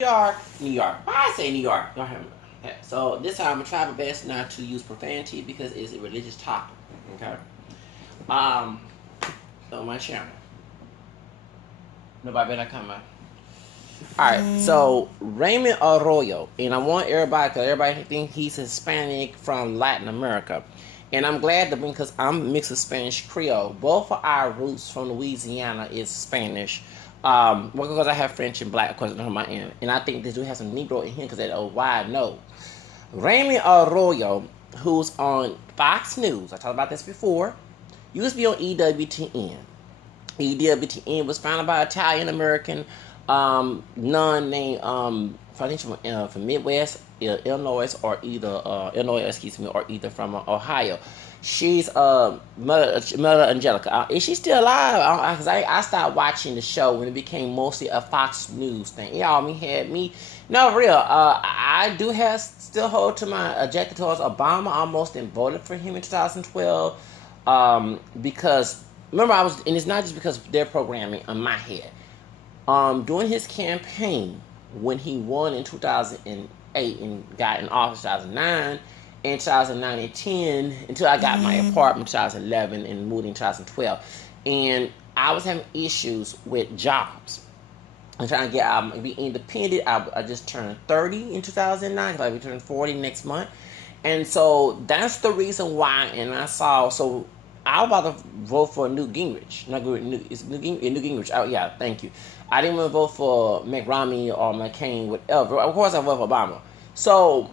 New York, New York. Why I say New York? Okay, so this time I'm gonna try my best not to use profanity because it's a religious topic. Okay. Um, on my channel, nobody better come out. All right. So Raymond Arroyo, and I want everybody because everybody think he's Hispanic from Latin America, and I'm glad to bring because I'm mixed with Spanish Creole. Both of our roots from Louisiana is Spanish. Well, because I have French and Black, of course, on my end, and I think they do have some Negro in here because they're a wide nose. Raymond Arroyo, who's on Fox News, I talked about this before, used to be on EWTN. EWTN was founded by Italian American nun named I think from Midwest Illinois or either Illinois, excuse me, or either from Ohio. She's Mother Angelica. Is she still alive? Because I started watching the show when it became mostly a Fox News thing. Y'all had me. No, real. I do have still hold to my objective towards Obama. I almost voted for him in 2012 because remember I was, and it's not just because of their programming on my head. During his campaign when he won in 2008 and got in office 2009 and 2009 and 10 until I got my apartment in 2011 and moved in 2012, and I was having issues with jobs. I'm trying to get out, be independent. I just turned 30 in 2009 because I will be turning 40 next month, and so that's the reason why. And I saw so. I was about to vote for Newt Gingrich. It's Newt Gingrich. Oh, yeah, thank you. I didn't want to vote for McRomney or McCain, whatever. Of course, I voted for Obama. So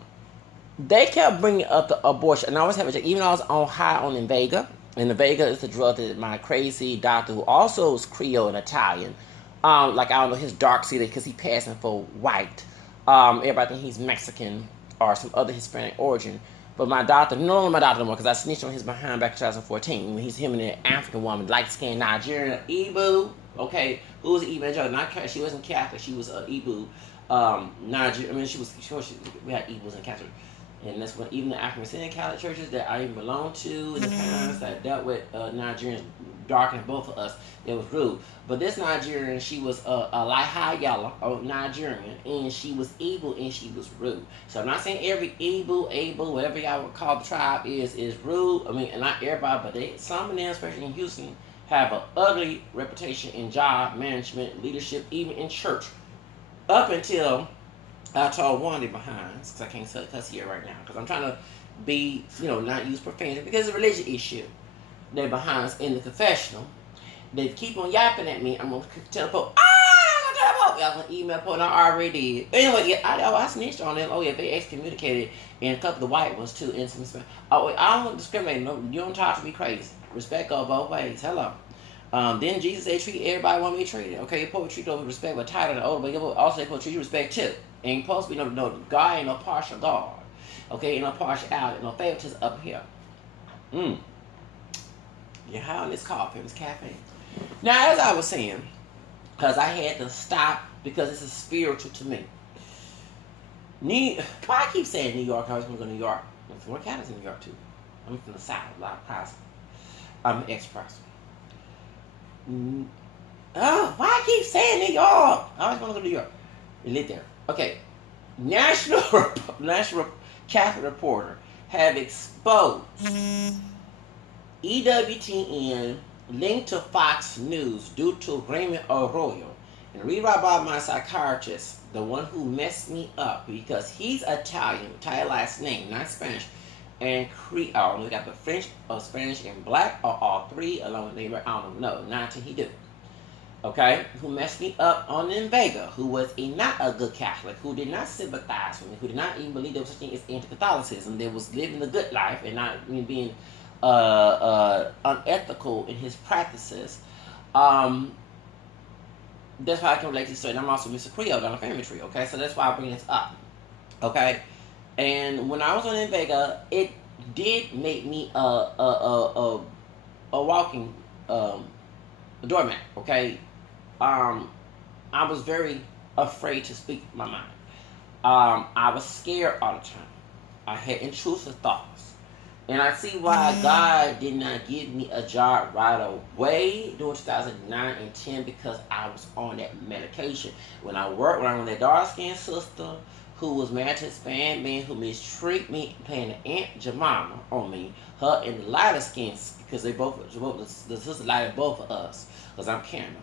they kept bringing up the abortion, and I was having even though I was on high on Invega, and Invega is the drug that my crazy doctor, who also is Creole and Italian, like I don't know his dark skin because he passing for white. Everybody think he's Mexican or some other Hispanic origin. But my doctor, no, my doctor no more, because I snitched on his behind back in 2014 when he's him and an African woman, light-skinned Nigerian, Ibu, okay, who was an evangelical, not she wasn't Catholic, she was Ibu, Nigerian, I mean, we had Ibus in Catholic, and that's when even the African Descendant Catholic churches that I even belonged to in the past that dealt with Nigerians darker than both of us, it was rude. But this Nigerian, she was a light high yellow, Nigerian, and she was evil and she was rude. So I'm not saying every Ibu, whatever y'all would call the tribe is rude. I mean, and not everybody, but some of them, especially in Houston, have an ugly reputation in job management, leadership, even in church. Up until I told one of the behinds, because I can't cuss here right now, because I'm trying to be, not use profanity, because it's a religious issue. They're behinds in the confessional. They keep on yapping at me. I'm going to tell the Pope, I'm going to tell the Pope. Y'all going to email Pope, and I already did. Anyway, yeah, I snitched on them. Oh, yeah, they excommunicated, and a couple of the white ones, too. And some, oh, I don't want to discriminate. No, you don't talk to me crazy. Respect goes both ways. Hello. Then Jesus said, treat everybody want me treated. Okay, you're supposed to treat them with respect, but title and older, but you're also supposed to treat you with respect, too. And you're supposed to be, God ain't no partial God. Okay, ain't no partiality, no favoritism up here. You're high on this coffee, this caffeine. Now, as I was saying, because I had to stop because this is spiritual to me. Why I keep saying New York? I always want to go to New York. I'm from North Carolina's in New York too. I'm from the South, a lot of pricing. I'm an ex-person. Oh, why I keep saying New York? I always want to go to New York. You live there. Okay. National Catholic Reporter have exposed EWTN linked to Fox News due to Raymond Arroyo. And read about my psychiatrist, the one who messed me up because he's Italian last name, not Spanish, and Creole. We got the French or Spanish and Black or all three along with neighbor. I don't know, not until he do. Okay, who messed me up on Invega, who was not a good Catholic, who did not sympathize with me, who did not even believe there was such thing as anti-Catholicism, that was living the good life and not being unethical in his practices. That's why I can relate to this story. And I'm also Mr. Creole down the family tree, okay? So that's why I bring this up, okay? And when I was on Invega, it did make me a walking doormat, okay? I was very afraid to speak my mind. I was scared all the time. I had intrusive thoughts. And I see why God did not give me a job right away during 2009 and 10 because I was on that medication. When I was that dark-skinned sister who was married to a Hispanic man who mistreated me, playing the Aunt Jemima on me, her and the lighter skin, because the sister lighted both of us, because I'm Cameron.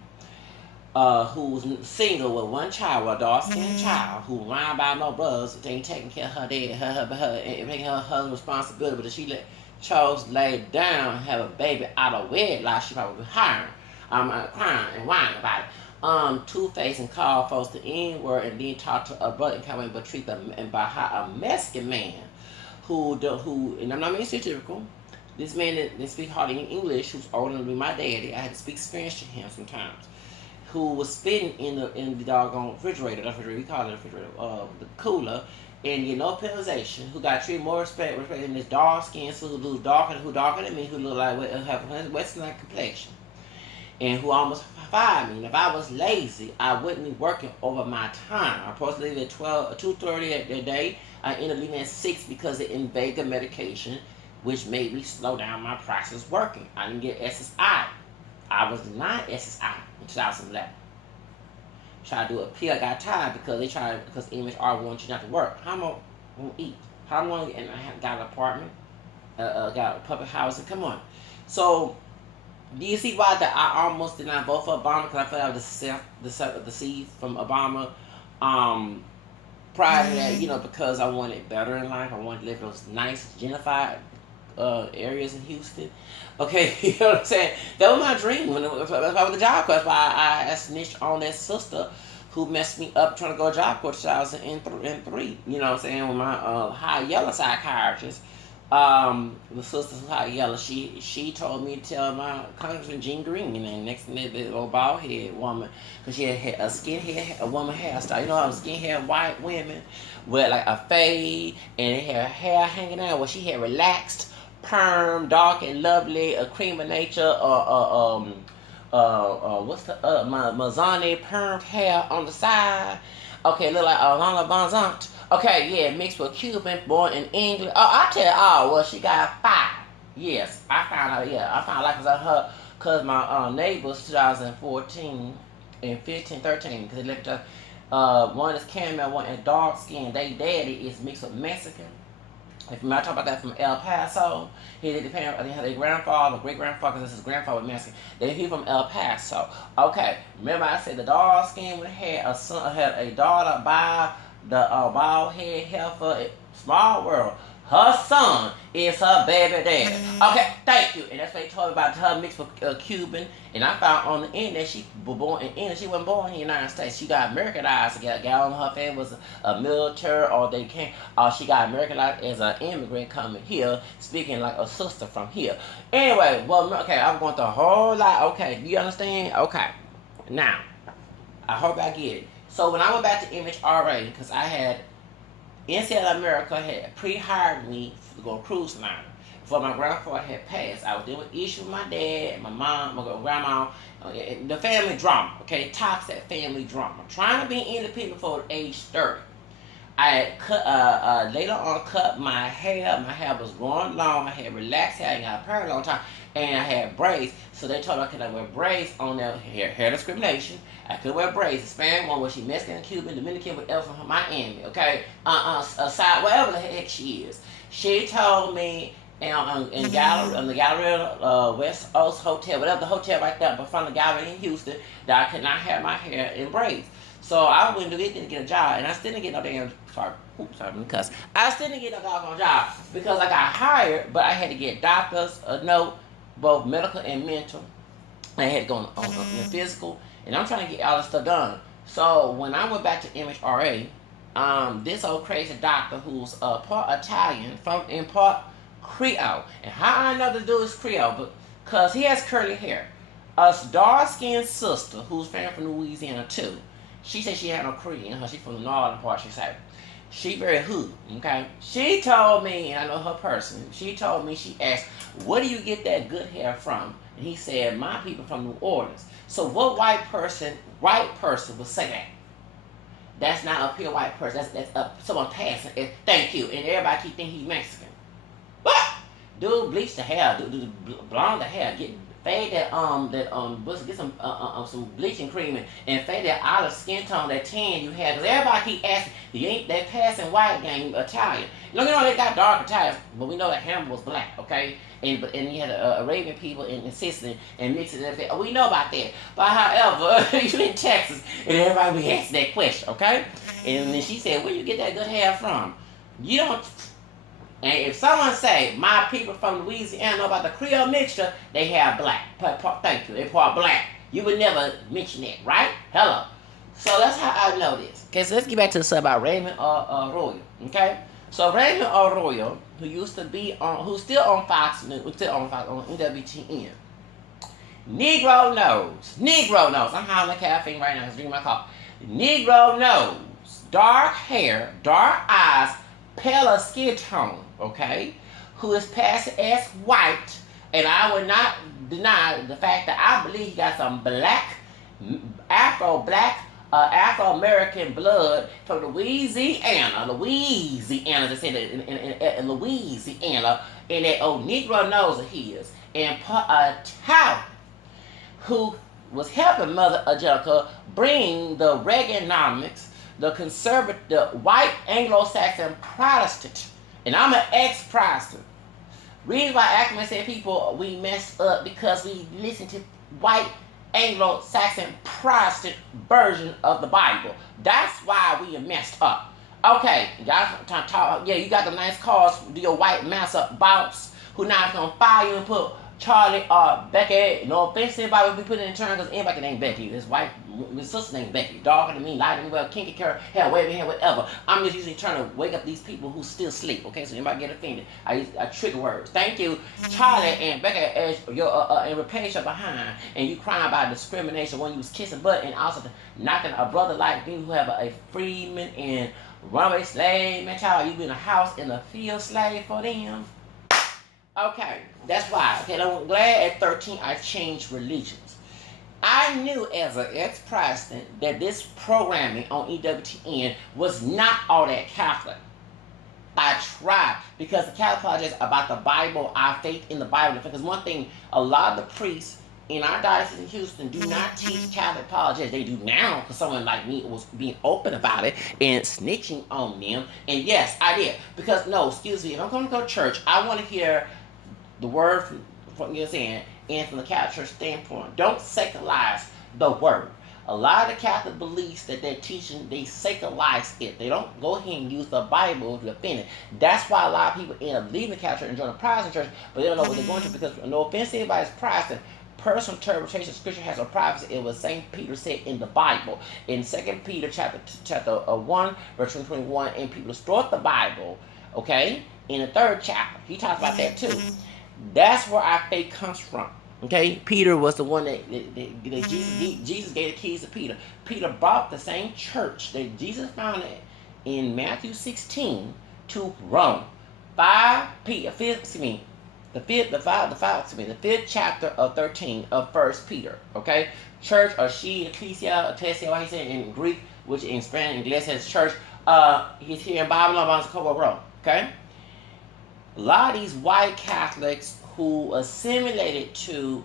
Who was single with one child, a dark-skinned child, who ran by no brothers, ain't taking care of her dad, and making her responsibility, but if she chose to lay down and have a baby out of wedlock, she probably would be hiring, crying and whining about it. Two-faced and called folks the N-word, and then talk to a brother and come in, but treat them and by how a Mexican man who, and I'm not being stereotypical, this man that speak hardly English, who's older than my daddy, I had to speak Spanish to him sometimes, who was spitting in the doggone refrigerator, we call it a refrigerator, the cooler, and get no penalization, who got treated more respect than this dark skin, so who darker than me, who look like have a Western complexion, and who almost fired me. And if I was lazy, I wouldn't be working over my time. I'm supposed to leave at 2:30 a day. I ended up leaving at 6 because of Invega medication, which made me slow down my process working. I didn't get SSI. I was denied SSI in 2011. Tried to do a pill, I got tired because MHR wanted you not to work. How am I going to eat? How am I going to, and I got an apartment, got a public housing. Come on. So, do you see why that I almost did not vote for Obama? Because I felt like the seed from Obama prior to that, because I wanted better in life. I wanted to live in those nice, gentrified areas in Houston. Okay, you know what I'm saying? That was my dream when I was a job coach. That's why I snitched on that sister who messed me up trying to go job coach 2003. You know what I'm saying? With my high yellow psychiatrist. The sister who's high yellow, she told me to tell my Congressman Jean Green, and then next thing that little bald head woman, because she had a skinhead, a woman hairstyle. You know how skinhead white women with like a fade and her hair hanging out, where she had relaxed perm, dark and lovely, a cream of nature, what's the Mazzani permed hair on the side. Okay, look like Alana Bonzant. Okay, yeah, mixed with Cuban, born in England. Oh, I tell you, well, she got 5. Yes, I found out because because my neighbors 2014 and 15, 13, because they left one is caramel, one is dark skin. They daddy is mixed with Mexican. If I talk about that from El Paso, he had their grandfather, great grandfather, because this is grandfather was Mexican. He from El Paso. Okay, remember I said the dark skin one had a son, had a daughter by the bald head heifer, small world. Her son is her baby daddy. Okay, thank you. And that's what they told me about her mixed with Cuban. And I found on the internet she was born in England. She wasn't born in the United States. She got Americanized. A gal in her family was a military, or she got Americanized as an immigrant coming here, speaking like a sister from here. Anyway, okay, I'm going through a whole lot. Okay, do you understand? Okay, now I hope I get it. So when I went back to MHRA, because I had NCL America had pre-hired me to go cruise liner before my grandfather had passed. I was dealing with issues with my dad, my mom, my grandma, the family drama. Okay, toxic family drama. Trying to be independent before age 30. I had cut, later on cut my hair. My hair was growing long. I had relaxed hair. I got a very long time. And I had braids. So they told me I couldn't wear braids on their hair discrimination. I could wear braids. Hispanic one, where she Mexican, Cuban, Dominican, whatever from Miami. Okay? Aside, whatever the heck she is. She told me in the Galleria, West Oaks Hotel, whatever the hotel right there, but from the gallery in Houston, that I could not have my hair in braids. So I went to get a job, and I still didn't get no damn, sorry, cuss. I still didn't get no doggone job, because I got hired, but I had to get doctors, a note, both medical and mental. I had to go on the physical, and I'm trying to get all this stuff done. So when I went back to MHRA, this old crazy doctor who's part Italian, in part Creole, and how I know the dude is Creole, because he has curly hair. A dark-skinned sister who's from Louisiana too. She said she had no Creole in her. She's from the northern part, she said. She very hood, okay? She told me, and I know her person, she told me, she asked, where do you get that good hair from? And he said, my people from New Orleans. So what white person would say that? That's not a pure white person. That's someone passing. Thank you. And everybody keep thinking he's Mexican. What? Do bleach the hair, do blonde the hair, fade get some bleaching cream and fade that olive skin tone, that tan you have. Cause everybody keep asking, you ain't that passing white game Italian. You know they got dark Italian, but we know that Hammer was black, okay? And you had Arabian people in Sicily and mixing it up. We know about that. But however, you in Texas and everybody we ask that question, okay? And then she said, where you get that good hair from? You don't. And if someone say, my people from Louisiana know about the Creole mixture, they have black. Thank you. They part black. You would never mention that, right? Hello. So that's how I know this. Okay, so let's get back to the stuff about Raymond Arroyo. Okay? So Raymond Arroyo, who used to be on, who's still on Fox News, on EWTN. Negro knows. I'm high on the caffeine right now because I'm drinking my coffee. Negro knows. Dark hair, dark eyes, paler skin tone, okay, who is passed as white, and I would not deny the fact that I believe he got some Afro-American blood from Louisiana, they said in Louisiana, and that old Negro knows of his, and Tao, who was helping Mother Angelica bring the Reaganomics, the conservative, the white Anglo-Saxon Protestant, and I'm an ex-Protestant. Reason why Ackerman said people we messed up because we listened to white Anglo-Saxon Protestant version of the Bible. That's why we messed up. Okay, y'all talk. Yeah, you got the nice cars, do your white massa boss who now gonna fire you and put Charlie or Becky. No offense to anybody we put in turn because anybody named Becky. This white his sister named Becky. Darker than me, lighter than me, well, kinky hair, wavy hair, whatever. I'm just usually trying to wake up these people who still sleep. Okay, so anybody get offended. I trigger words. Thank you, Charlie and Becky, as your and replace your behind, and you crying about discrimination when you was kissing butt, and also knocking a brother like me who have a freeman and runaway slave mentality. You been a house in a field slave for them. Okay, that's why. Okay, I'm glad at 13 I changed religions. I knew as an ex-Protestant that this programming on EWTN was not all that Catholic. I tried because the Catholic apologetics about the Bible, our faith in the Bible. Because one thing, a lot of the priests in our diocese in Houston do not teach Catholic apologetics. They do now because someone like me was being open about it and snitching on them. And yes, I did. Because, no, excuse me, if I'm going to go to church, I want to hear the word from you're saying, and from the Catholic Church standpoint, don't secularize the word. A lot of the Catholic beliefs that they're teaching, they secularize it. They don't go ahead and use the Bible to defend it. That's why a lot of people end up leaving the Catholic Church and joining the Protestant church, but they don't know what they're going to because, no offense to anybody's Protestant, personal interpretation of Scripture has no privacy. It was St. Peter said in the Bible. In 2 Peter chapter 1, verse 21, and people distort the Bible, okay? In the 3rd chapter, he talks about that too. That's where our faith comes from. Okay, Peter was the one that Jesus gave the keys to Peter. Peter brought the same church that Jesus founded in Matthew 16 to Rome. The fifth chapter of 13 of 1 Peter. Okay, church or she ecclesia, what he said in Greek, which in Spanish and English says church. He's here in Babylon, Rome. Okay. A lot of these white Catholics who assimilated to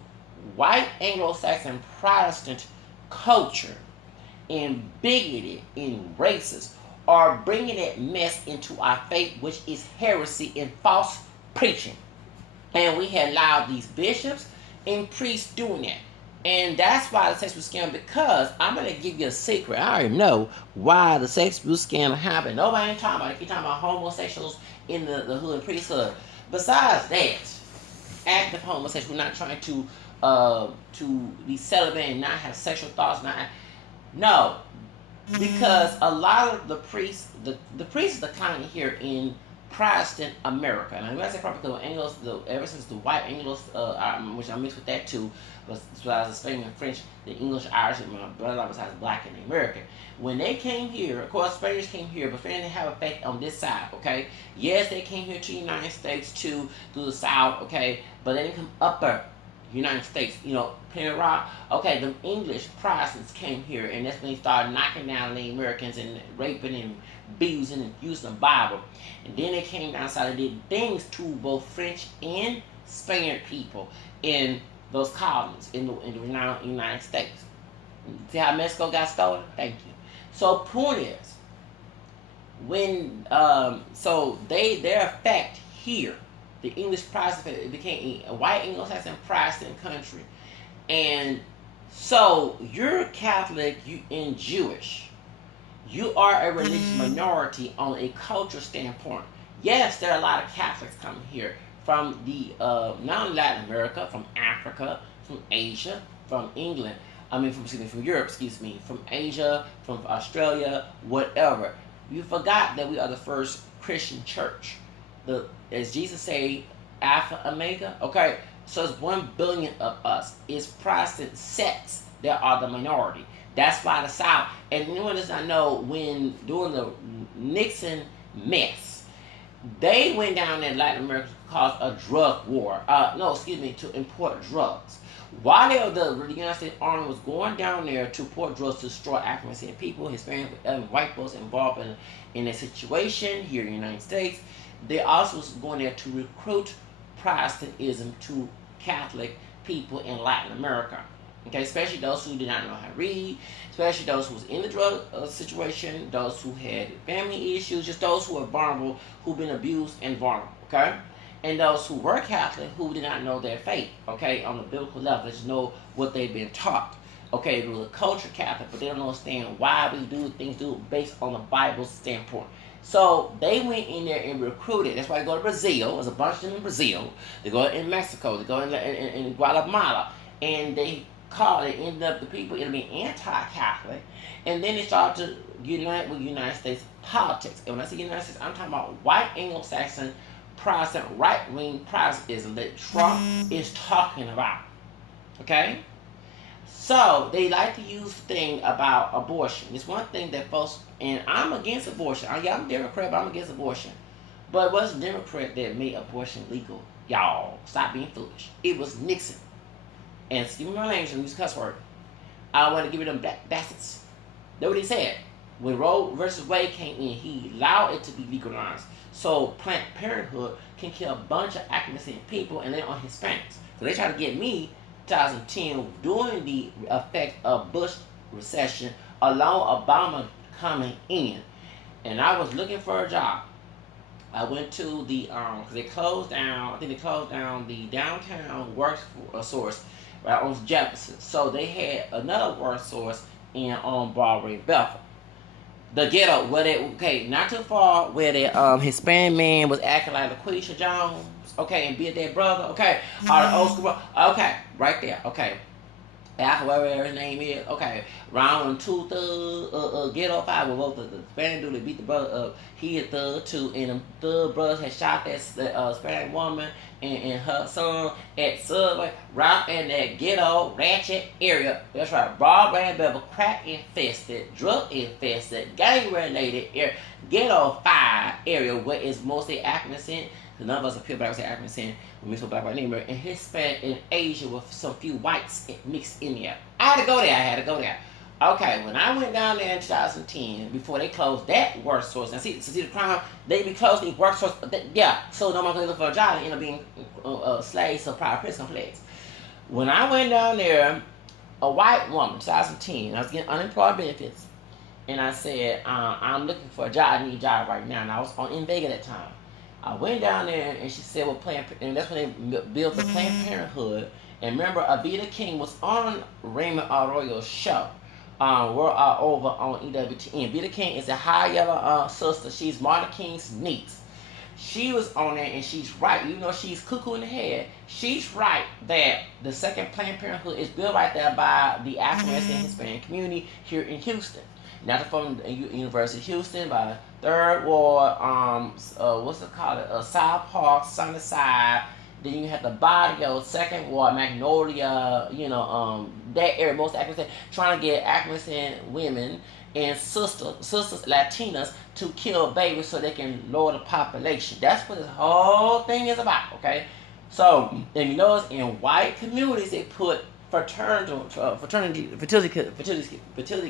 white Anglo-Saxon Protestant culture and bigoted and racist are bringing that mess into our faith, which is heresy and false preaching. And we have allowed these bishops and priests doing that. And that's why the sex abuse scandal, because I'm going to give you a secret. I already know why the sex abuse scandal happened. Nobody ain't talking about it. You're talking about homosexuals in the hood and priesthood. Besides that, active homosexuals, we're not trying to be celibate and not have sexual thoughts. No, because a lot of the priests, the priests declining here in Protestant America, and when I say Protestant, Anglos, ever since the white Anglos, which I mixed with that too, was I was speaking in French, the English, Irish, and my brother besides black and American. When they came here, of course, Spaniards came here, but Spaniards didn't have effect on this side, okay? Yes, they came here to the United States too, through the South, okay? But they didn't come upper United States, Plymouth Rock. Okay, the English Protestants came here, and that's when they started knocking down the Americans and raping and abusing and using the Bible. And then they came down south and did things to both French and Spaniard people in those colonies in the renowned United States. See how Mexico got stolen? Thank you. So point is, when so their effect here, the English Protestant became a white Anglo-Saxon Protestant country, and so you're Catholic, and Jewish. You are a religious minority on a culture standpoint. Yes, there are a lot of Catholics coming here from the not Latin America, from Africa, from Asia, from England. From Europe, from Asia, from Australia, whatever. You forgot that we are the first Christian church. As Jesus said, Alpha, Omega. Okay, so it's 1 billion of us. It's Protestant sects that are the minority. That's why the South, and anyone does not know, when during the Nixon mess, they went down in Latin America to cause a drug war. To import drugs. While the United States Army was going down there to import drugs to destroy African people, Hispanic, and white folks involved in a situation here in the United States, they also was going there to recruit Protestantism to Catholic people in Latin America. Okay, especially those who did not know how to read, especially those who was in the drug situation, those who had family issues, just those who were vulnerable, who've been abused and vulnerable, okay? And those who were Catholic who did not know their faith, okay, on the biblical level, they just know what they've been taught. Okay, it was a culture Catholic, but they don't understand why we do things based on the Bible standpoint. So they went in there and recruited. That's why they go to Brazil. There's a bunch of them in Brazil. They go in Mexico. They go in Guatemala. And they ended up, the people ended up being anti-Catholic. And then they started to unite with United States politics. And when I say United States, I'm talking about white Anglo-Saxon Protestant, right-wing Protestantism that Trump is talking about. Okay? So, they like to use the thing about abortion. It's one thing that folks, and I'm against abortion. I'm a Democrat, but I'm against abortion. But it wasn't Democrat that made abortion legal. Y'all, stop being foolish. It was Nixon. And excuse me my language, and use cuss word. I want to give it them black bastards. That's what he said. When Roe versus Wade came in, he allowed it to be legalized. So Planned Parenthood can kill a bunch of African people, and they're on Hispanics. So they try to get me 2010 during the effect of Bush recession, along Obama coming in, and I was looking for a job. I went to the because they closed down. I think they closed down the downtown workforce right on Jefferson. So they had another workforce on Broadway, Bethel. The ghetto, not too far, where the Hispanic man was acting like LaQuisha Jones, okay, and be their brother, okay, or the old school brother, okay, right there, okay. After whatever his name is, okay, round 2 thug, ghetto fight with both the Hispanic dude that beat the brother up. He a thug too, and the thug brothers had shot that Hispanic woman and her son at Subway, right in that ghetto ratchet area. That's right, Broadway and Beverly, crack infested, drug infested, gang related area, ghetto 5 area where it's mostly African. None of us are pure black, say African descent, we mix with black white neighborhood, and Hispanic and Asian with some few whites mixed in there. I had to go there. Okay, when I went down there in 2010, before they closed that work source, now see the crime, they be closing work source, so no one can look for a job, they end up being slaves to private prison complex. When I went down there, a white woman, 2010, I was getting unemployed benefits, and I said, I'm looking for a job, I need a job right now, and I was in Vegas at that time. I went down there and she said, and that's when they built the Planned Parenthood. And remember, Avita King was on Raymond Arroyo's show. We're over on EWTN. Avita King is a high yellow sister. She's Martin King's niece. She was on there, and she's right. Even though she's cuckoo in the head, she's right that the second Planned Parenthood is built right there by the African and Hispanic community here in Houston. Not from the University of Houston, by 3rd Ward, what's it called? South Park, Sunnyside. Then you have the Barrio, 2nd Ward, Magnolia, that area, most African, trying to get African women and sisters, Latinas, to kill babies so they can lower the population. That's what this whole thing is about, okay? So, if you notice, in white communities, they put fertility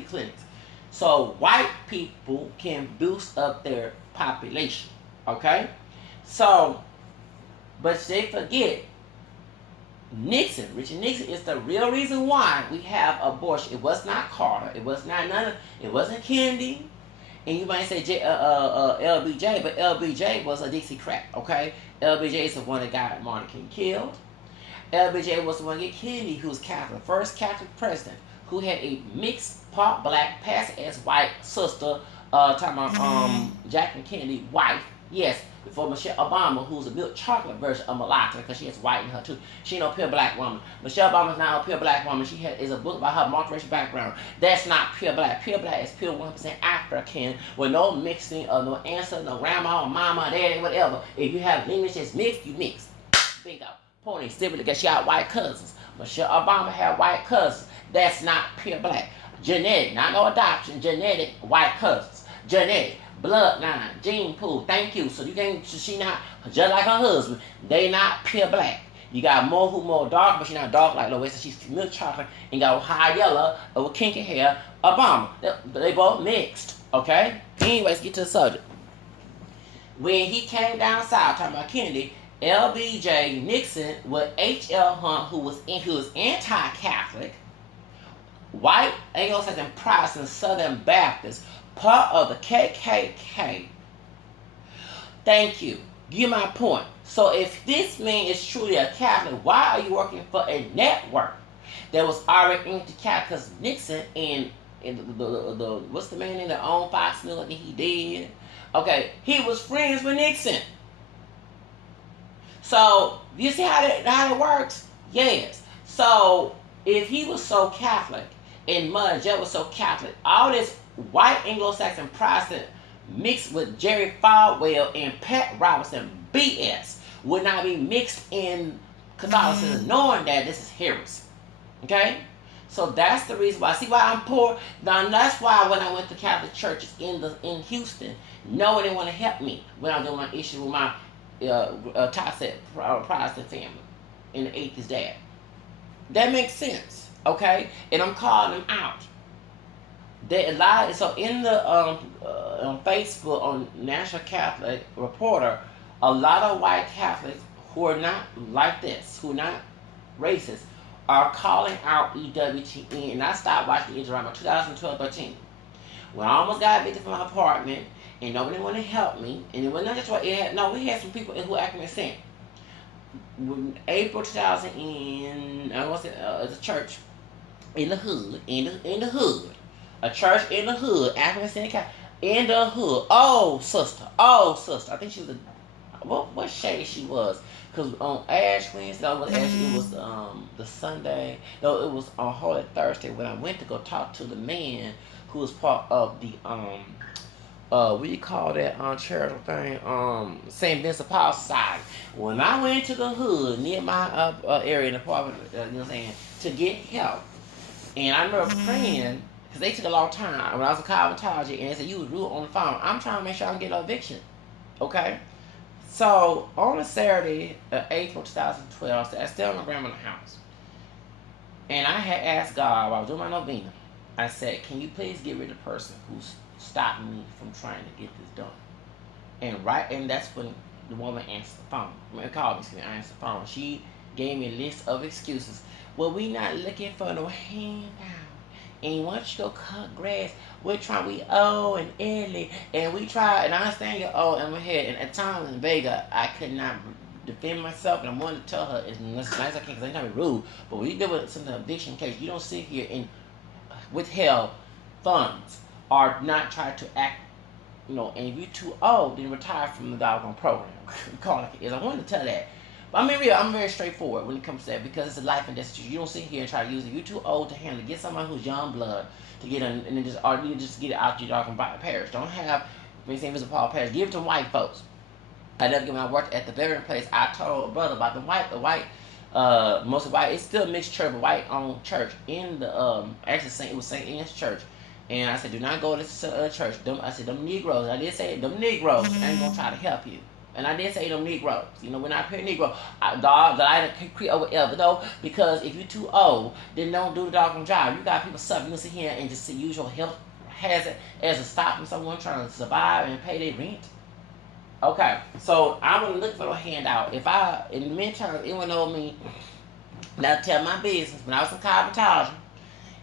clinics. So, white people can boost up their population. Okay? So, but they forget Richard Nixon is the real reason why we have abortion. It was not Carter. It was not it wasn't Kennedy. And you might say LBJ, but LBJ was a Dixiecrat, okay? LBJ is the one that got Martin King killed. LBJ was the one that got Kennedy, who was Catholic, first Catholic president, who had a mixed part black, past as white sister, talking about Jacqueline Kennedy, wife, yes, before Michelle Obama, who's a milk chocolate version of mulatto, because she has white in her too. She ain't no pure black woman. Michelle Obama's not a pure black woman. She is a book about her multiracial background. That's not pure black. Pure black is pure 100% African, with no mixing of no ancestor, no grandma or mama, or daddy, whatever. If you have lineage that's mixed, you mix. Bingo. Pony simply because she had white cousins. Michelle Obama had white cousins. That's not pure black. Genetic, not no adoption. Genetic white cousins. Genetic. Bloodline, gene pool, thank you. So you can't, she not just like her husband. They not pure black. You got more who more dark, but she not dark like Lois. She's milk chocolate and got high yellow with kinky hair. Obama, they both mixed. Okay. Anyways, get to the subject. When he came down south talking about Kennedy, LBJ Nixon with H.L. Hunt, who was anti-Catholic, white Anglo-Saxon Protestant Southern Baptist, part of the KKK. Thank you. Give my point. So if this man is truly a Catholic, why are you working for a network that was already anti-Catholic? Because Nixon and the what's the man in the own Fox News that he did? Okay, he was friends with Nixon. So you see how that works? Yes. So if he was so Catholic and Mud Jet was so Catholic, all this white Anglo-Saxon Protestant mixed with Jerry Falwell and Pat Robertson BS would not be mixed in Catholicism, knowing that this is heresy. Okay? So that's the reason why. See why I'm poor? Now that's why when I went to Catholic churches in Houston, no one didn't want to help me when I was doing my issue with my toxic Protestant family and the atheist dad. That makes sense. Okay? And I'm calling them out. They lied. So in the on Facebook, on National Catholic Reporter, a lot of white Catholics who are not like this, who are not racist, are calling out EWTN. And I stopped watching it around 2012-13. When I almost got evicted from my apartment, and nobody wanted to help me, and it was not just what it had. We had some people who acted insane. When April 2000, I was at a church in the hood, in the hood. A church in the hood, African Standard Catholic, in the hood. Oh, sister. I think she was what shade she was. Because on Ash Wednesday, it was the Sunday. No, it was on Holy Thursday when I went to go talk to the man who was part of the what do you call that charitable thing? St. Vincent Paul Society. When I went to the hood near my area in the apartment, you know what I'm saying, to get help, and I remember praying. Because they took a long time. When I was in cosmetology, and they said, you was rude on the phone. I'm trying to make sure I don't get an eviction. Okay? So, on a Saturday, April 2012, I stayed at my grandma's house. And I had asked God, while I was doing my novena, I said, can you please get rid of the person who's stopping me from trying to get this done? And that's when the woman answered the phone. Called me, I answered the phone. She gave me a list of excuses. Well, we not looking for no handout. And once you go cut grass, we owe and early, and we try, and I understand you're old and we're here. And at times in Vega, I could not defend myself, and I wanted to tell her as nice as I can, because I ain't trying to be rude. But when you deal with some eviction case, you don't sit here and withheld funds or not try to act, and if you're too old, then retire from the doggone program. Call it is. I wanted to tell that. But I'm very straightforward when it comes to that, because it's a life and death situation. You don't sit here and try to use it. You're too old to handle it. Get someone who's young blood to get in, and then just get it out your doggone parish. Don't have St. Vincent Paul Parish. Give it to white folks. I never when I worked at the burying place, I told a brother about the white, mostly white. It's still a mixed church, but white-owned church in the actually it was St. Anne's Church. And I said, do not go to this church. Them Negroes. I did say it, them Negroes ain't gonna try to help you. And I did say them Negroes. You know, when I put Negro, dog, I didn't create over ever though, because if you're too old, then don't do the doggone job. You got people suffering. You sit here and just use your health hazard as a stop from someone trying to survive and pay their rent. Okay, so I'm gonna look for a handout. If I, in the meantime, anyone know me, now tell my business. When I was in cosmetology,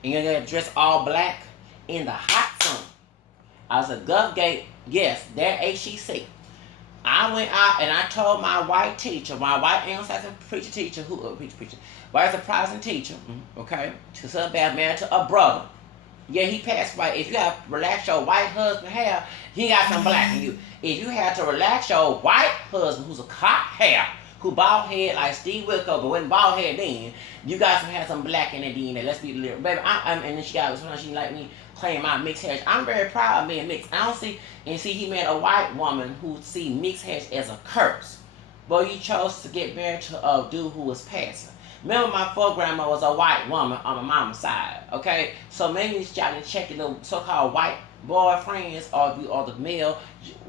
and you're gonna dress all black in the hot sun. I was a Gov Gate, yes, that HEC. I went out and I told my white teacher, my white English preacher teacher, white Protestant teacher, okay, to some bad married to a brother. Yeah, he passed away. If you have to relax your white husband hair, he got some black in you. If you have to relax your white husband who's a cop hair, who bald head like Steve Wilkos, but wasn't bald head then, you got some have some black in it DNA. Let's be real, baby. And then she got sometimes she like me claim my mixed hair. I'm very proud of being mixed. I don't see he met a white woman who see mixed hair as a curse, but you chose to get married to a dude who was passing. Remember, my grandma was a white woman on my mama's side. Okay, so maybe y'all can check the so-called white boyfriends or the male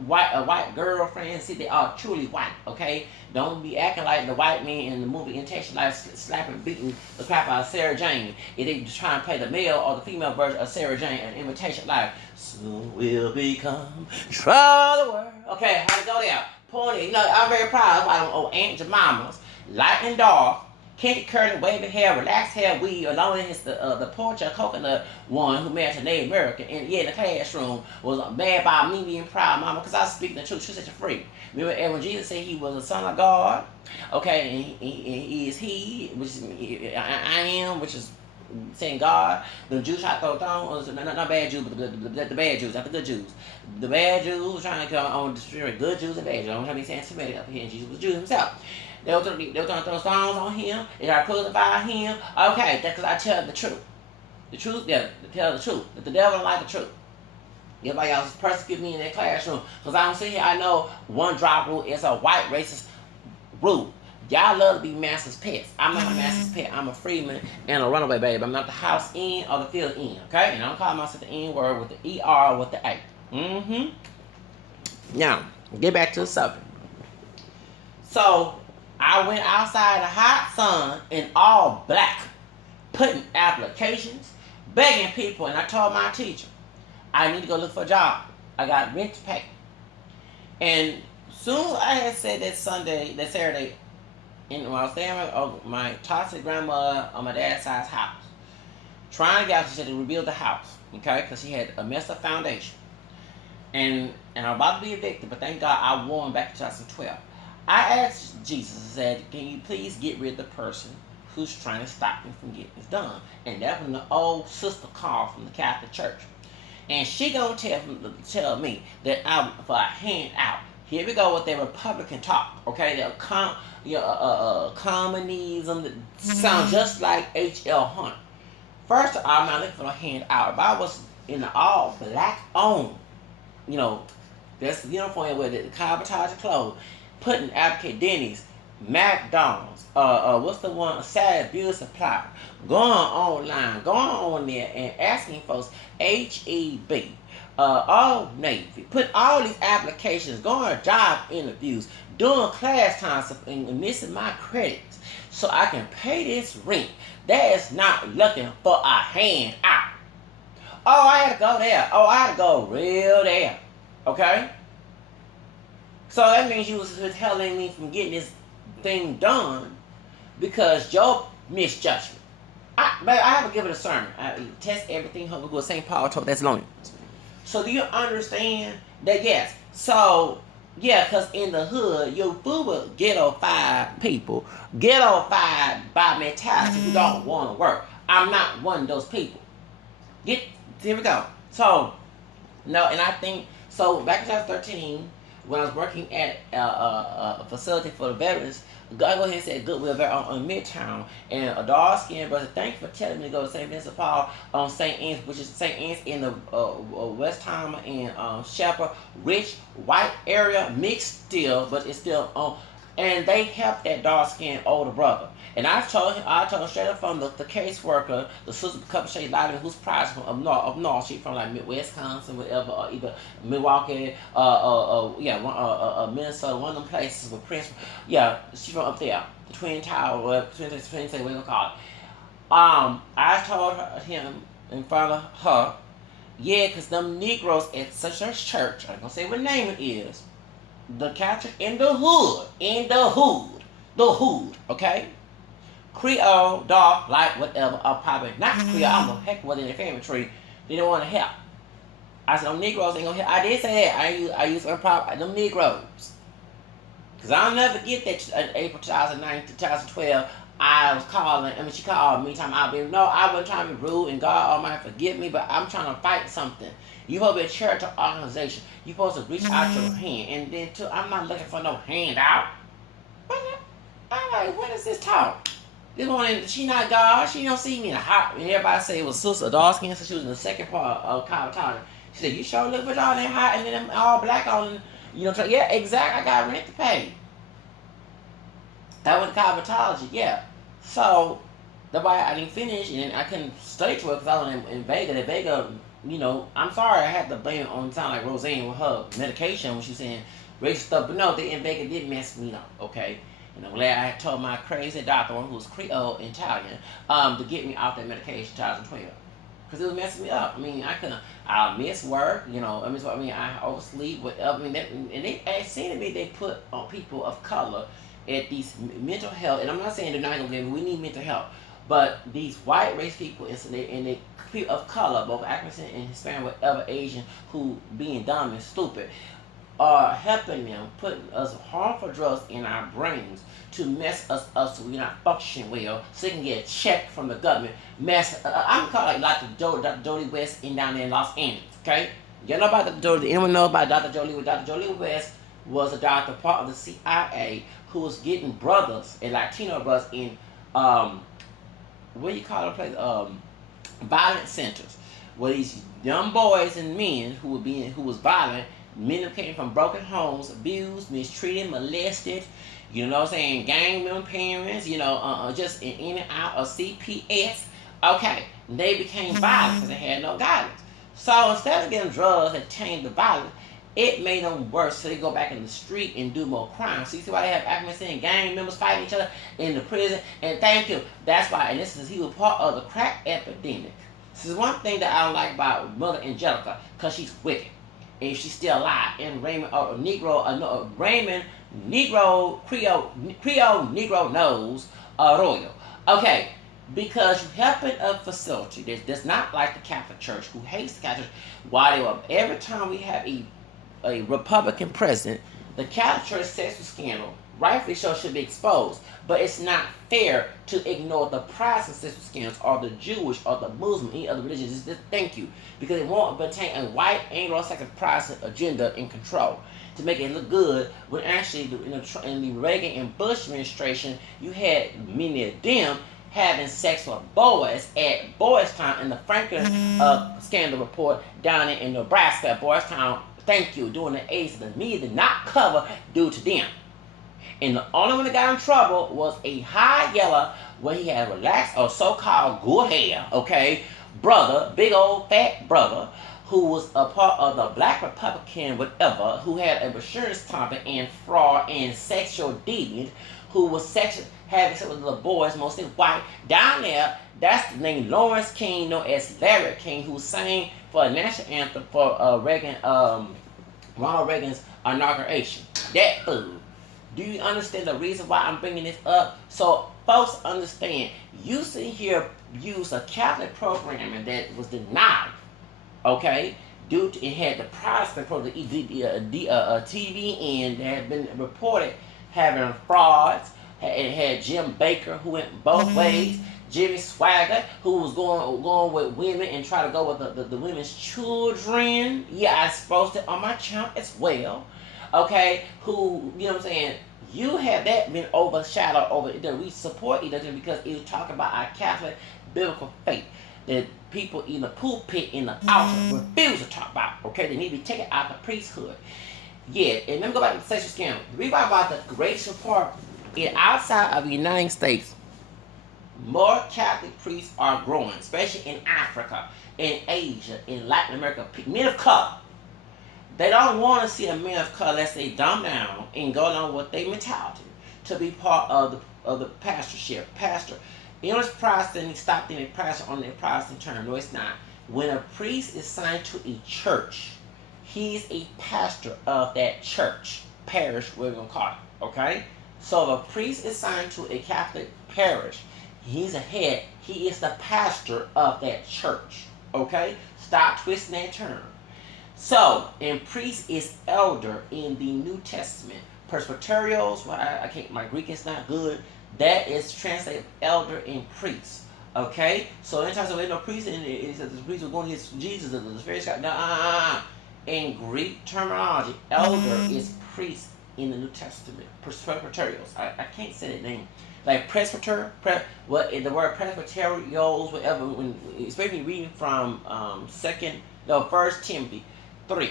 white girlfriends. See, they are truly white. Okay, don't be acting like the white man in the movie Intention, like slapping, beating the crap out of Sarah Jane. If they just trying to play the male or the female version of Sarah Jane, an imitation like soon will become trouble the world. Okay, how to go there? Pony. You know, I'm very proud of my old Aunt Jemima's light and dark. Candy curly, wavy hair, relaxed hair, weave, along with the porch or coconut one who married to Native American. And yeah, in the classroom was mad by me being proud, mama, because I was speaking the truth. She said you're free. Remember when Jesus said he was a son of God? Okay, and he is he, which is I am, which is saying God. The Jews tried to throw stones, not bad Jews, but the bad Jews, not the good Jews. The bad Jews were trying to come on destroy good Jews and bad Jews. I don't have any anti-Semitic up here, and Jesus was a Jew himself. They were going to throw stones on him. They got to crucify him. Okay, that's because I tell the truth. The truth, yeah, to tell the truth. That the devil don't like the truth. Everybody else persecute me in their classroom. Because I don't sit here, I know one drop rule is a white racist rule. Y'all love to be master's pets. I'm not a master's pet. I'm a freeman and a runaway baby. I'm not the house in or the field in. Okay? And I don't call myself the N word with the ER or with the A. Now, get back to the subject. So, I went outside the hot sun in all black, putting applications, begging people, and I told my teacher, I need to go look for a job. I got rent to pay. And soon as I had said that Saturday, when I was staying at my toxic grandmother on my dad's side's house, trying to get out, she said to rebuild the house, okay, because she had a messed up foundation. And I'm about to be evicted, but thank God I won back in 2012. I asked Jesus, I said, can you please get rid of the person who's trying to stop me from getting this done? And that's when the old sister called from the Catholic Church. And she gonna tell me that I'm for a handout. Here we go with their Republican talk, okay? Their communism that sound just like H.L. Hunt. First of all, I'm not looking for a handout. If I was in the all black owned, you know, that's the uniform with the cabotage clothes, putting advocate Denny's, McDonald's, what's the one, Sad Beauty Supply, going online, going on there and asking folks, HEB, Old Navy, put all these applications, going to job interviews, doing class times and missing my credits so I can pay this rent. That is not looking for a hand out. Oh, I had to go there. Oh, I had to go real there. Okay? So that means you was telling me from getting this thing done because your misjudgment. I have to give it a sermon. I test everything. What St. Paul told Thessalonians. So do you understand that? Yes. So yeah, because in the hood, your food will ghetto-fied people, ghetto-fied by mentality who don't want to work. I'm not one of those people. Here we go. So no, and I think so. Back in 2013. When I was working at a facility for the veterans, God go ahead and said Goodwill on Midtown, and a dark-skinned brother, thank you for telling me to go to St. Vincent Paul on St. Anne's, which is St. Anne's in the Westheimer and Shepherd, rich white area, mixed still, but it's still on and they helped that dark-skinned older brother. And I told him straight up from the caseworker, the sister, couple shades lighter, who's prize from up north. She from like Wisconsin, whatever, or either Milwaukee, Minnesota, one of them places with Prince. Yeah, she from up there, the Twin Tower, Twin City, we gonna call it. I told him in front of her, yeah, because them Negroes at such a church, I'm gonna say what name it is, the Catholic in the hood, okay? Creole, dark, light, whatever, or probably not Creole, I don't know, heck, within the family tree, they don't want to help. I said, them Negroes ain't gonna help. I did say that. I used some problem, them Negroes. Because I'll never get that in April 2009, 2012, she called me, talking about, no, I wasn't trying to be rude, and God Almighty forgive me, but I'm trying to fight something. You supposed to be a charitable organization. You supposed to reach out your hand, and then too, I'm not looking for no handout. I'm like, what is this talk? This one, she not God. She don't see me in a hot. And everybody say it was sister dark skin, so she was in the second part of California. She said, you sure look with all that hot and then them all black on. You know, yeah, exactly. I got rent to pay. That was cosmetology, yeah. So that's why I didn't finish, and I couldn't study to it because I was in Vega. The Vega, you know, I'm sorry I had to blame it on sound like Roseanne with her medication when she was saying racist stuff, but no, they in Vega did mess me up, okay. And I'm glad I had told my crazy doctor, who was Creole Italian, to get me off that medication in 2012. Because it was messing me up. I mean, I miss work, you know, I oversleep, whatever. And they seen to me, they put on people of color at these mental health, and I'm not saying they're not going to give, we need mental health, but these white race people, and they people of color, both African and Hispanic, whatever, Asian, who being dumb and stupid, are helping them, putting us harmful drugs in our brains to mess us up so we're not functioning well, so they can get a check from the government. I'm calling like Dr. Jody West down there in Los Angeles, okay? Y'all know about Dr. Jody, anyone know about Dr. Jody West? Dr. Jody West was a doctor, part of the CIA, who was getting brothers and Latino brothers in, what do you call it, place? Violent centers, where these young boys and men who was violent. Men who came from broken homes, abused, mistreated, molested, you know what I'm saying, gang member parents, you know, just in and out of CPS. Okay, they became violent because they had no guidance. So instead of getting drugs that tamed the violence, it made them worse. So they go back in the street and do more crime. So you see why they have African gang members fighting each other in the prison. And thank you. That's why. And he was part of the crack epidemic. This is one thing that I don't like about Mother Angelica, because she's wicked. And she's still alive. And Raymond Creole Negro knows Arroyo. Okay, because you helping a facility that's not like the Catholic Church, who hates the Catholic Church. Every time we have a Republican president, the Catholic Church sexual scandal, rightfully so, should be exposed. But it's not fair to ignore the Protestant sexual scandals, or the Jewish, or the Muslim, any other religions. Just thank you. Because it won't maintain a white Anglo-Saxon Protestant agenda in control to make it look good, when actually in the Reagan and Bush administration, you had many of them having sex with boys at Boys Town in the Franklin scandal report down in Nebraska. Boys Town, thank you, during the 80s, the media did not cover due to them. And the only one that got in trouble was a high yeller when he had relaxed or so-called good hair, okay, brother, big old fat brother, who was a part of the Black Republican, whatever, who had a insurance company and fraud and sexual deviant, who was having sex with little boys, mostly white. Down there, that's the name Lawrence King, known as Larry King, who sang for a national anthem for Ronald Reagan's inauguration. That fool. Do you understand the reason why I'm bringing this up? So folks understand, you sit here use a Catholic programming that was denied, okay? Due to it had the Protestant program, TV, and that had been reported having frauds. It had Jim Baker, who went both ways. Jimmy Swagger, who was going with women and try to go with the women's children. Yeah, I supposed to on my channel as well. Okay, who, you know what I'm saying, you have that been overshadowed over it. We support EWTN because it was talking about our Catholic biblical faith that people in the pulpit, in the altar, refuse to talk about. Okay, they need to be taken out of the priesthood. Yeah, and let me go back to the sexual scandal. The reason about the racial part is outside of the United States, more Catholic priests are growing, especially in Africa, in Asia, in Latin America. Men of color. They don't want to see a man of color unless they dumb down and go along with their mentality to be part of the pastorship. Pastor. You know, it's Protestant, stop being a pastor on their Protestant term. No, it's not. When a priest is signed to a church, he's a pastor of that church, parish, whatever we're going to call it. Okay? So if a priest is signed to a Catholic parish, he's a head, he is the pastor of that church. Okay? Stop twisting that term. So, and priest is elder in the New Testament. Presbyterios, well, I can't, my Greek is not good. That is translated elder and priest. Okay? So, anytime there's no priest, and it says the priest was going against Jesus, the Pharisees got, in Greek terminology, elder is priest in the New Testament. Presbyterios. I can't say that name. Like presbyter, the word presbyterios, whatever, especially reading from 1 Timothy 3,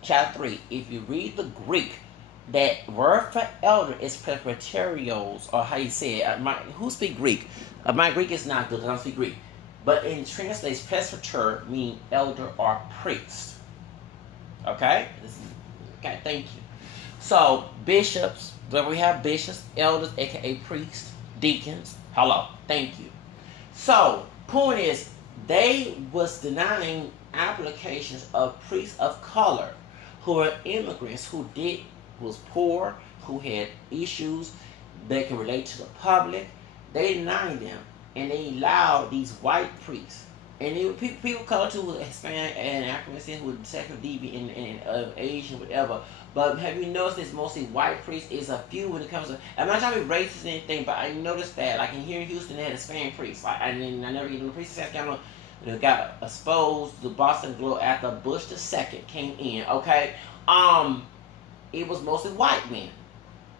chapter 3. If you read the Greek, that word for elder is presbyterios, or how you say it. Who speak Greek? My Greek is not good, I don't speak Greek. But in translates, presbyter mean elder or priest. Okay? Okay, thank you. So, bishops, where we have bishops, elders, aka priests, deacons. Hello, thank you. So, point is, they was denying applications of priests of color who were immigrants who was poor, who had issues that can relate to the public. They denied them, and they allowed these white priests. And they were people of color too, who were Hispanic and African, who were sexual deviant and Asian, whatever. But have you noticed it's mostly white priests? Is a few when it comes to. I'm not trying to be racist or anything, but I noticed that, like in here in Houston, they had Hispanic priests. Like, I never even the priests got exposed the Boston Globe after Bush II came in. Okay, it was mostly white men,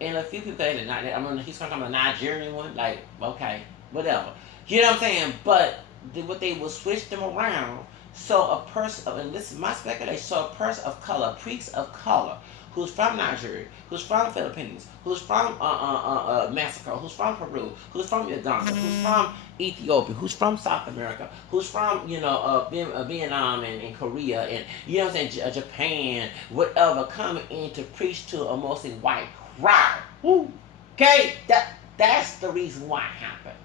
and a few people that not. I mean, he's talking about a Nigerian one. Like, okay, whatever. You know what I'm saying? But what they will switch them around. So a person, and this is my speculation. So a person of color, priest of color, who's from Nigeria, who's from the Philippines, who's from Mexico, who's from Peru, who's from Uganda, who's from Ethiopia, who's from South America, who's from Vietnam and Korea, and you know what I'm saying, Japan, whatever, coming in to preach to a mostly white crowd. Woo. Okay, that's the reason why it happened.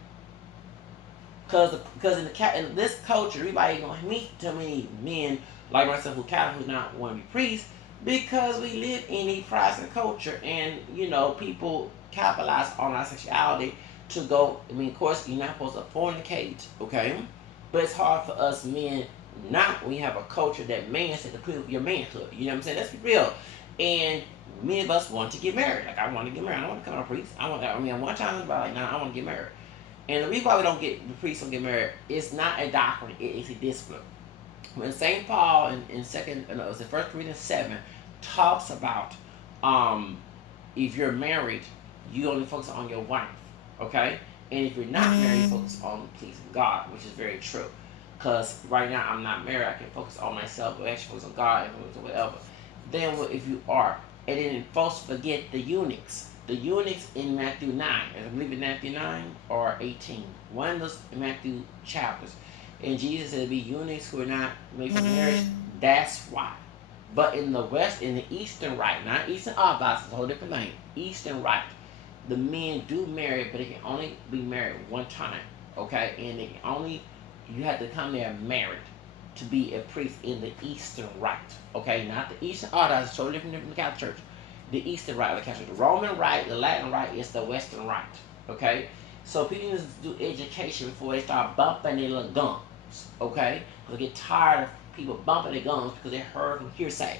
Because in this culture, everybody gonna meet too many men like myself who not want to be priests, because we live in a Protestant culture, and people capitalize on our sexuality to go. I mean, of course, you're not supposed to fornicate, okay? But it's hard for us men not when you have a culture that man said to prove your manhood. You know what I'm saying? Let's be real. And many of us want to get married. Like, I want to get married. I don't want to become a priest. One time it's about like, nah, I want to get married. And the reason why the priests don't get married, it's not a doctrine, it's a discipline. When St. Paul in 1 Corinthians 7 talks about if you're married, you only focus on your wife, okay? And if you're not married, you focus on pleasing God, which is very true. Because right now I'm not married, I can focus on myself, but actually focus on God and whatever. Then if you are, and then folks forget the eunuchs. The eunuchs in Matthew 9, I believe in Matthew 9 or 18, one of those Matthew chapters. And Jesus said, be eunuchs who are not made for marriage. That's why. But in the West, in the Eastern Rite, not Eastern Orthodox, it's a whole different thing. Eastern Rite, the men do marry, but they can only be married one time, okay? And you have to come there married to be a priest in the Eastern Rite, okay? Not the Eastern Orthodox, it's totally different from the Catholic Church. The Eastern Rite, the Catholic, the Roman Rite, the Latin Rite is the Western Rite, okay? So people need to do education before they start bumping their little gums, okay? They get tired of people bumping their gums because they heard from hearsay.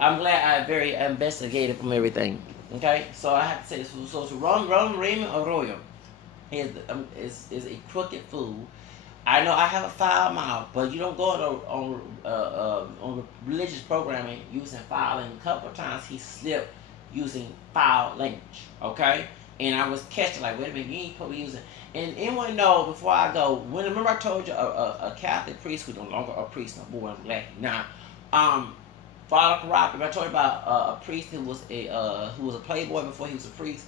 I'm glad I very investigated from everything, okay? So I have to say this. So Raymond Arroyo is a crooked fool. I know I have a foul mouth, but you don't go on religious programming using foul. And a couple of times he slipped using foul language, okay? And I was catching like, wait a minute, you ain't probably using. And anyone know, before I go, remember I told you a Catholic priest who's no longer a priest no more, I'm glad now, Father Karate. I told you about a priest who was a playboy before he was a priest,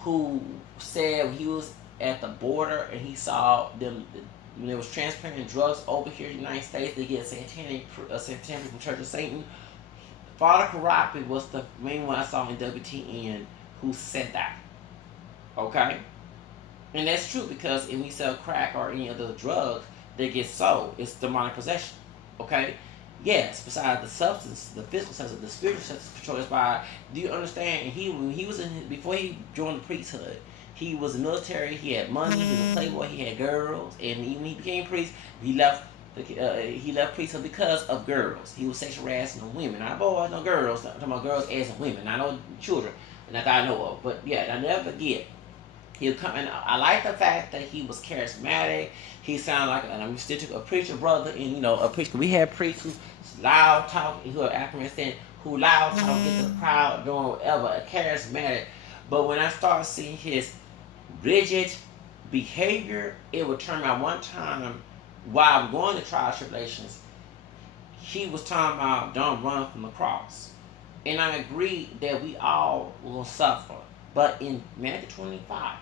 who said he was at the border and he saw them when they was transporting drugs over here in the United States. They get satanic from Church of Satan. Father Karapi was the main one I saw in WTN who said that. Okay? And that's true, because if we sell crack or any other drugs that get sold, it's demonic possession. Okay? Yes, besides the substance, the physical substance, the spiritual substance controlled by. Do you understand? And when he was before he joined the priesthood, he was in the military. He had money. He was a playboy. He had girls, and even when he became priest, he left priesthood because of girls. He was sexual harassing women, not boys, no girls. I'm talking about girls as in women, not no children, that I know of. But yeah, I never forget. He'll come, and I like the fact that he was charismatic. He sounded like, and I'm still a preacher brother, and a preacher. We had preachers who loud talk, who are African, who loud talk, get to the crowd, doing whatever, charismatic. But when I started seeing his rigid behavior, it would turn me out. One time while I'm going to trial tribulations, he was talking about don't run from the cross. And I agree that we all will suffer. But in Matthew 25,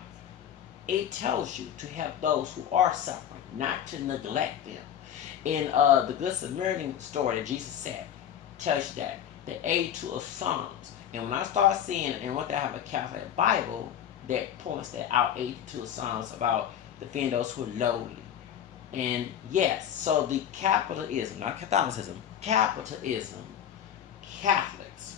it tells you to help those who are suffering, not to neglect them. In the Good Samaritan story that Jesus said, tells you that the 82 of Psalms. And when I start seeing, and what they have a Catholic Bible that points that out, 82 of Psalms about defending those who are lowly. And yes, so the capitalism, not Catholicism, capitalism, Catholics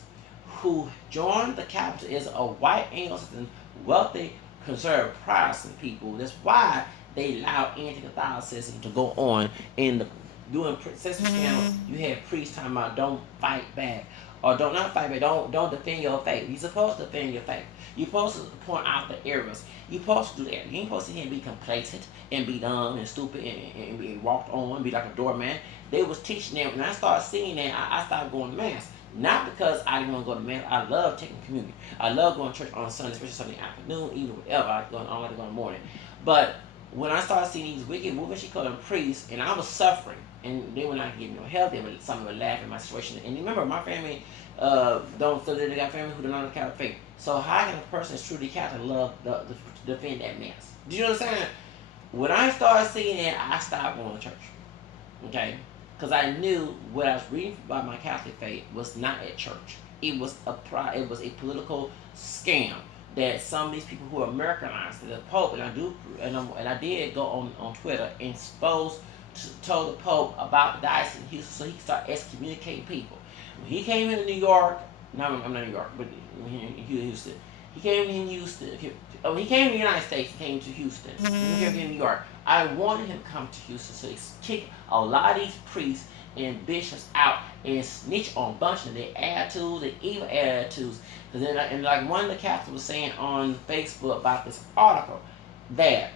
who joined the capitalism of white Anglo-Saxon, wealthy, conservative Protestant people. That's why they allow anti-Catholicism to go on in the doing sexual scandals. You have priests talking about don't fight back, or don't not fight back. Don't defend your faith. You're supposed to defend your faith. You're supposed to point out the errors. You're supposed to do that. You ain't supposed to sit here and be complacent and be dumb and stupid and be walked on and be like a doorman. They was teaching them, and I started seeing that. I started going to mass. Not because I didn't want to go to mass. I love taking communion. I love going to church on Sunday, especially Sunday afternoon, even whatever. I don't like to go in the morning. But when I started seeing these wicked moving, she called them priests, and I was suffering. And they were not giving me no help. Some would laugh at my situation. And remember, my family they got family who don't know the Catholic faith. So how can a person that's truly Catholic love to defend that mass? Do you understand? When I started seeing it, I stopped going to church. Okay? Because I knew what I was reading about my Catholic faith was not at church. It was a political scam that some of these people who are Americanized, the Pope, and I did go on Twitter and told the Pope about the diocese in Houston so he could start excommunicating people. When he came into New York, no, I'm not New York, but in Houston. He came in Houston. When he came to the United States, he came to Houston. He came to New York. I wanted him to come to Houston so he kick a lot of these priests and bishops out and snitch on a bunch of their attitudes and evil attitudes. And like one of the Catholics was saying on Facebook about this article, that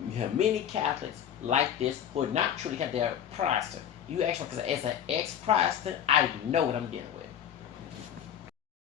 you have many Catholics like this who are not truly Catholic, they're Protestant. You actually, because as an ex-Protestant, I know what I'm dealing with.